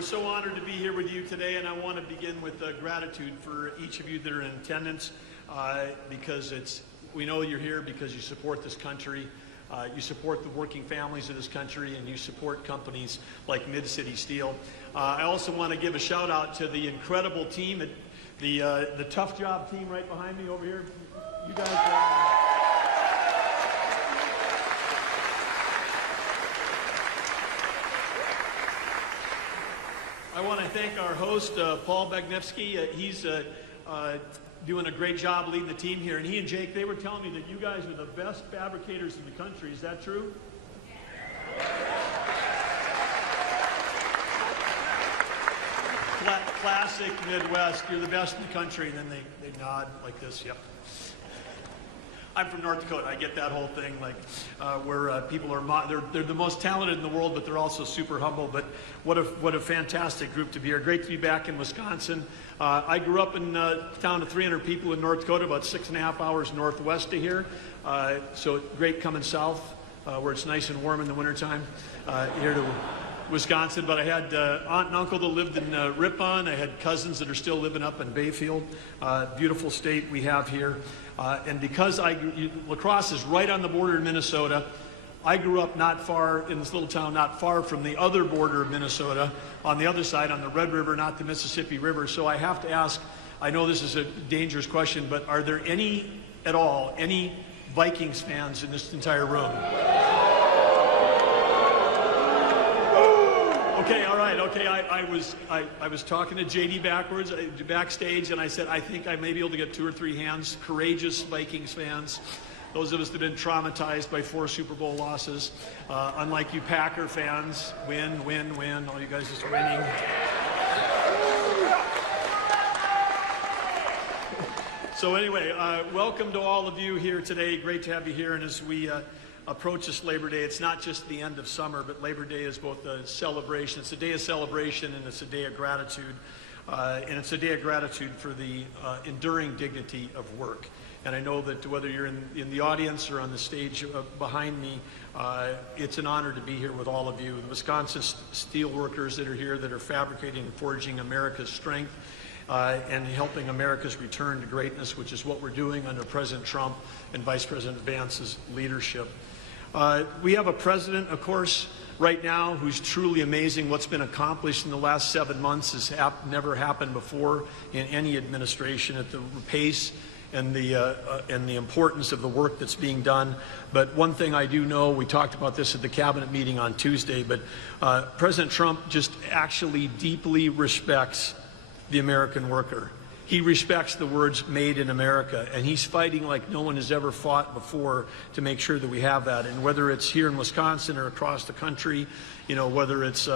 We're so honored to be here with you today, and I want to begin with gratitude for each of you that are in attendance, because we know you're here because you support this country, you support the working families of this country, and you support companies like Mid-City Steel. I also want to give a shout out to the incredible team, the tough job team right behind me over here. You guys. I want to thank our host, Paul Bagnevsky. He's doing a great job leading the team here. And he and Jake, they were telling me that you guys are the best fabricators in the country. Is that true? Classic Midwest. You're the best in the country. And then they nod like this. Yep. I'm from North Dakota. I get that whole thing, like where people are they're the most talented in the world, but they're also super humble. But what a fantastic group to be here. Great to be back in Wisconsin. I grew up in a town of 300 people in North Dakota, about 6.5 hours northwest of here. So great coming south, where it's nice and warm in the wintertime, here to Wisconsin. But I had aunt and uncle that lived in Ripon. I had cousins that are still living up in Bayfield. Beautiful state we have here. And because La Crosse is right on the border of Minnesota, I grew up not far in this little town, not far from the other border of Minnesota, on the other side, on the Red River, not the Mississippi River. So I have to ask, I know this is a dangerous question, but are there any Vikings fans in this entire room? Okay, all right, okay. I was talking to JD backstage, and I said, I think I may be able to get 2 or 3 hands. Courageous Vikings fans. Those of us that have been traumatized by 4 Super Bowl losses. Unlike you Packer fans, win. All you guys just winning. So anyway, welcome to all of you here today. Great to have you here. And as we approach this Labor Day, it's not just the end of summer, but Labor Day is both a celebration. It's a day of celebration, and it's a day of gratitude. And it's a day of gratitude for the enduring dignity of work. And I know that whether you're in the audience or on the stage behind me, it's an honor to be here with all of you. The Wisconsin steel workers that are here, that are fabricating and forging America's strength and helping America's return to greatness, which is what we're doing under President Trump and Vice President Vance's leadership. We have a president, of course, right now who's truly amazing. What's been accomplished in the last 7 months has never happened before in any administration at the pace and the importance of the work that's being done. But one thing I do know, we talked about this at the cabinet meeting on Tuesday, but President Trump just actually deeply respects the American worker. He respects the words "made in America," and he's fighting like no one has ever fought before to make sure that we have that. And whether it's here in Wisconsin or across the country, you know, whether it's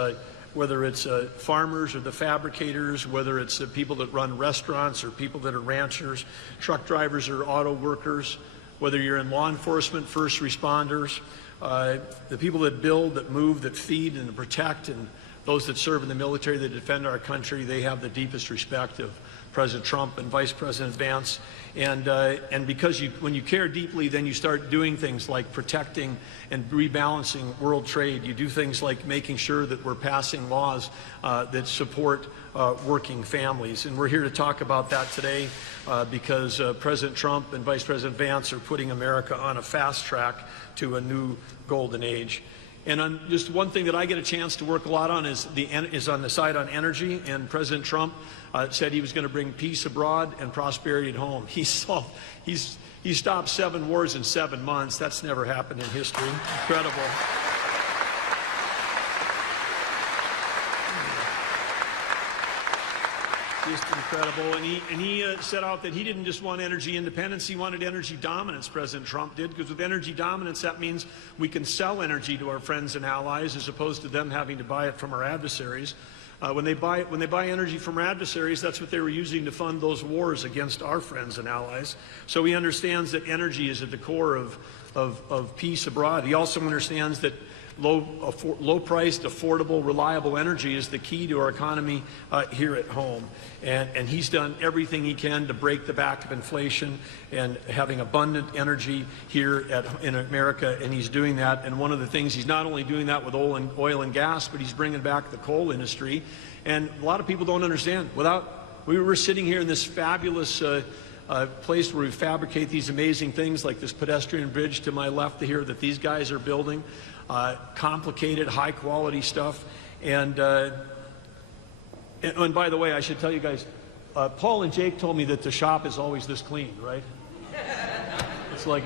farmers or the fabricators, whether it's the people that run restaurants or people that are ranchers, truck drivers or auto workers, whether you're in law enforcement, first responders, the people that build, that move, that feed and protect, and those that serve in the military, that defend our country, they have the deepest respect of President Trump and Vice President Vance. And because when you care deeply, then you start doing things like protecting and rebalancing world trade. You do things like making sure that we're passing laws that support working families. And we're here to talk about that today because President Trump and Vice President Vance are putting America on a fast track to a new golden age. And on just one thing that I get a chance to work a lot on is on the side on energy. And President Trump said he was going to bring peace abroad and prosperity at home. He stopped 7 wars in 7 months. That's never happened in history. Incredible. Just incredible. And he set out that he didn't just want energy independence, he wanted energy dominance, President Trump did, because with energy dominance, that means we can sell energy to our friends and allies as opposed to them having to buy it from our adversaries. When they buy energy from our adversaries, that's what they were using to fund those wars against our friends and allies. So he understands that energy is at the core of of peace abroad. He also understands that low-priced, affordable, reliable energy is the key to our economy here at home. And he's done everything he can to break the back of inflation and having abundant energy here in America, and he's doing that. And one of the things, he's not only doing that with oil and gas, but he's bringing back the coal industry. And a lot of people don't understand. We were sitting here in this fabulous place where we fabricate these amazing things like this pedestrian bridge to my left here that these guys are building. Complicated, high-quality stuff. And by the way, I should tell you guys, Paul and Jake told me that the shop is always this clean, right? It's like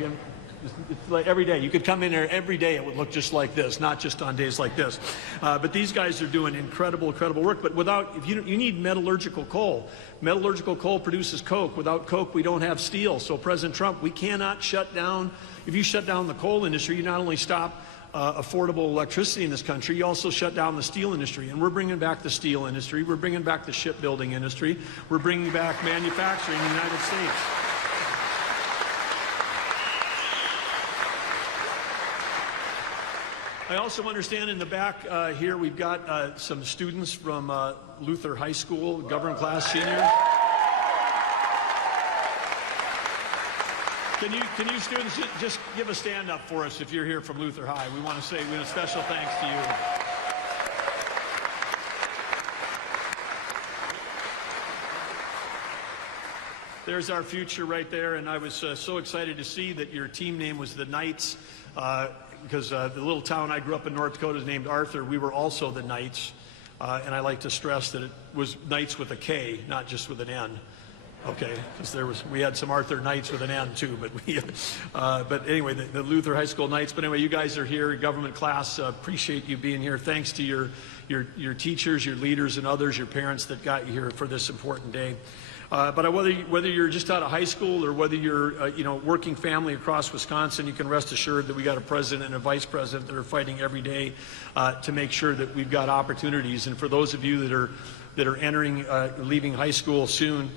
every day. You could come in there every day, it would look just like this, not just on days like this. But these guys are doing incredible work. But you need metallurgical coal. Metallurgical coal produces coke. Without coke, we don't have steel. So President Trump, we cannot shut down. If you shut down the coal industry, you not only stop affordable electricity in this country, you also shut down the steel industry. And we're bringing back the steel industry. We're bringing back the shipbuilding industry. We're bringing back manufacturing in the United States. I also understand in the back here we've got some students from Luther High School, government class senior. Can you students just give a stand up for us if you're here from Luther High? We want to say a special thanks to you. There's our future right there, and I was so excited to see that your team name was the Knights, because the little town I grew up in, North Dakota, is named Arthur. We were also the Knights, and I like to stress that it was Knights with a K, not just with an N. Okay, because we had some Arthur Knights with an N too, but anyway, the Luther High School Knights. But anyway, you guys are here, government class. Appreciate you being here. Thanks to your teachers, your leaders, and others, your parents that got you here for this important day. But whether you're just out of high school or whether you're working family across Wisconsin, you can rest assured that we got a president and a vice president that are fighting every day to make sure that we've got opportunities. And for those of you that are entering, leaving high school soon,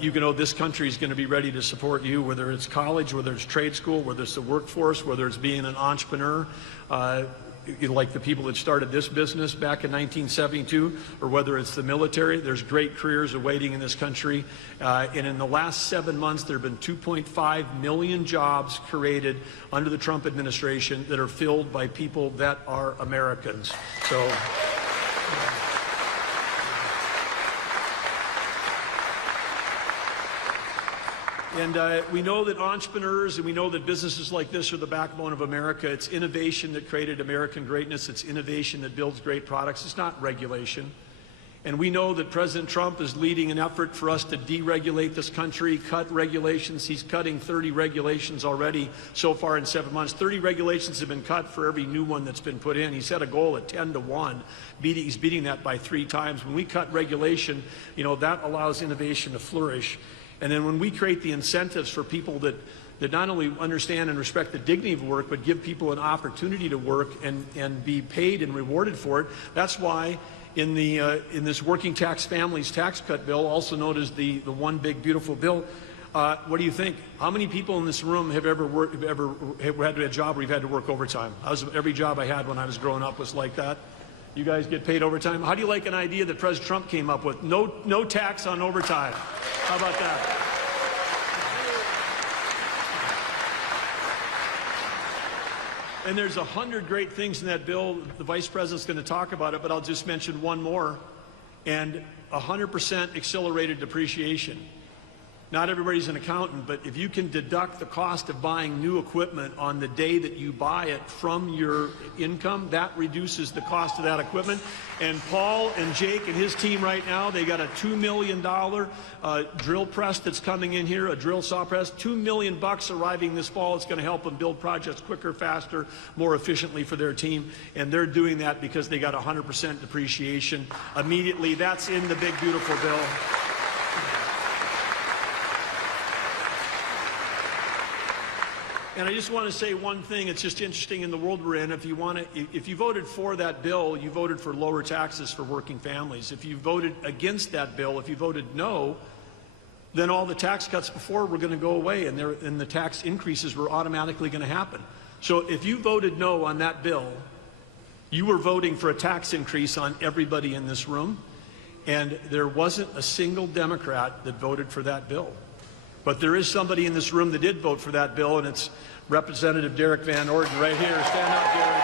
you can know this country is going to be ready to support you, whether it's college, whether it's trade school, whether it's the workforce, whether it's being an entrepreneur, like the people that started this business back in 1972, or whether it's the military. There's great careers awaiting in this country. And in the last 7 months, there have been 2.5 million jobs created under the Trump administration that are filled by people that are Americans. So. And we know that entrepreneurs and we know that businesses like this are the backbone of America. It's innovation that created American greatness. It's innovation that builds great products. It's not regulation. And we know that President Trump is leading an effort for us to deregulate this country, cut regulations. He's cutting 30 regulations already so far in 7 months. 30 regulations have been cut for every new one that's been put in. He set a goal at 10 to 1. He's beating that by 3 times. When we cut regulation, that allows innovation to flourish. And then when we create the incentives for people that not only understand and respect the dignity of work, but give people an opportunity to work and be paid and rewarded for it, that's why in this working tax families tax cut bill, also known as the One Big Beautiful Bill, what do you think? How many people in this room have ever had a job where you've had to work overtime? Every job I had when I was growing up was like that. You guys get paid overtime. How do you like an idea that President Trump came up with? No tax on overtime. How about that? And there's 100 great things in that bill. The Vice President's going to talk about it, but I'll just mention one more. And 100% accelerated depreciation. Not everybody's an accountant, but if you can deduct the cost of buying new equipment on the day that you buy it from your income, that reduces the cost of that equipment. And Paul and Jake and his team right now, they got a $2 million drill press that's coming in here, a drill saw press, $2 million arriving this fall. It's going to help them build projects quicker, faster, more efficiently for their team. And they're doing that because they got 100% depreciation immediately. That's in the big, beautiful bill. And I just want to say one thing. It's just interesting in the world we're in. If you voted for that bill, you voted for lower taxes for working families. If you voted against that bill, if you voted no, then all the tax cuts before were going to go away, and the tax increases were automatically going to happen. So if you voted no on that bill, you were voting for a tax increase on everybody in this room, and there wasn't a single Democrat that voted for that bill. But there is somebody in this room that did vote for that bill, and it's Representative Derek Van Orden right here. Stand up, Derek.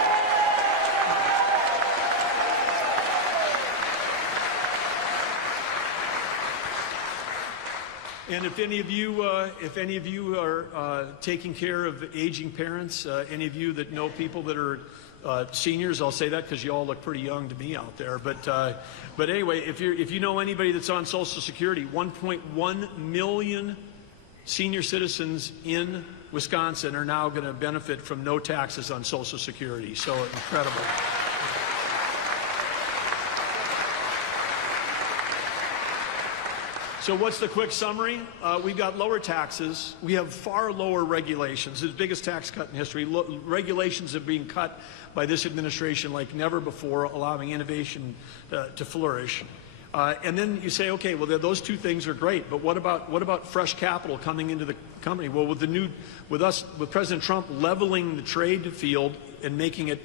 And if any of you are taking care of aging parents, any of you that know people that are seniors, I'll say that because you all look pretty young to me out there. But anyway, if you know anybody that's on Social Security, 1.1 million senior citizens in Wisconsin are now going to benefit from no taxes on Social Security. So incredible. So what's the quick summary? We've got lower taxes. We have far lower regulations. It's the biggest tax cut in history. Regulations are being cut by this administration like never before, allowing innovation to flourish. And then you say, okay, well, those two things are great, but what about fresh capital coming into the company? Well, with President Trump leveling the trade field and making it,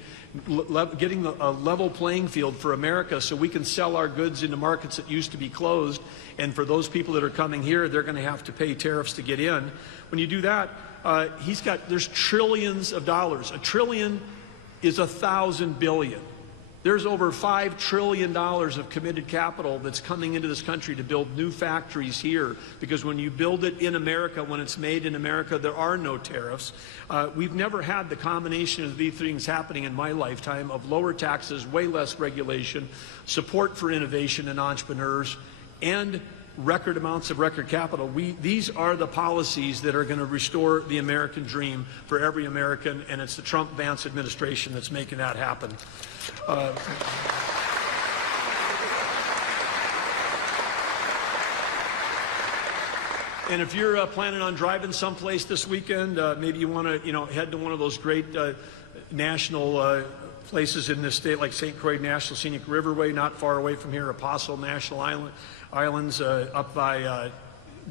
getting a level playing field for America so we can sell our goods into markets that used to be closed, and for those people that are coming here, they're going to have to pay tariffs to get in. When you do that, there's trillions of dollars. A trillion is 1,000 billion. There's over $5 trillion of committed capital that's coming into this country to build new factories here, because when you build it in America, when it's made in America, there are no tariffs. We've never had the combination of these things happening in my lifetime of lower taxes, way less regulation, support for innovation and entrepreneurs, and record amounts of record capital. These are the policies that are going to restore the American dream for every American, and it's the Trump-Vance administration that's making that happen. And if you're planning on driving someplace this weekend, maybe you want to, head to one of those great national places in this state, like St. Croix National Scenic Riverway, not far away from here, Apostle National Islands, up by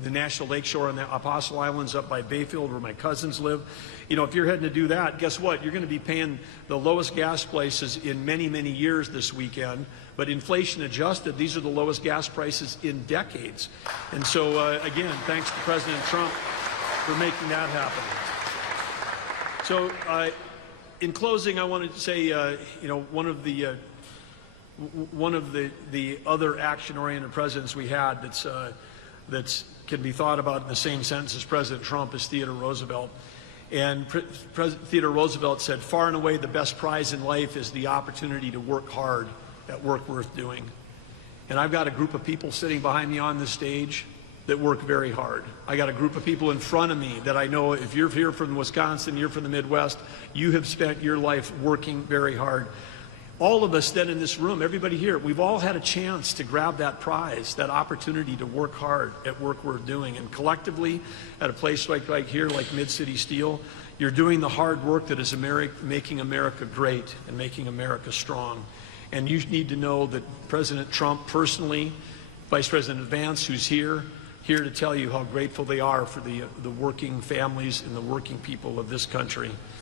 the National Lakeshore and the Apostle Islands, up by Bayfield, where my cousins live. If you're heading to do that, guess what? You're going to be paying the lowest gas prices in many, many years this weekend. But inflation adjusted, these are the lowest gas prices in decades. And so, again, thanks to President Trump for making that happen. So, in closing, I wanted to say, one of the other action-oriented presidents we had that's can be thought about in the same sentence as President Trump is Theodore Roosevelt. And President Theodore Roosevelt said, far and away the best prize in life is the opportunity to work hard at work worth doing. And I've got a group of people sitting behind me on this stage that work very hard. I got a group of people in front of me that I know, if you're here from Wisconsin, you're from the Midwest, you have spent your life working very hard. All of us then in this room, everybody here, we've all had a chance to grab that prize, that opportunity to work hard at work we're doing. And collectively, at a place like here, like Mid-City Steel, you're doing the hard work that is making America great and making America strong. And you need to know that President Trump personally, Vice President Vance, who's here to tell you how grateful they are for the working families and the working people of this country.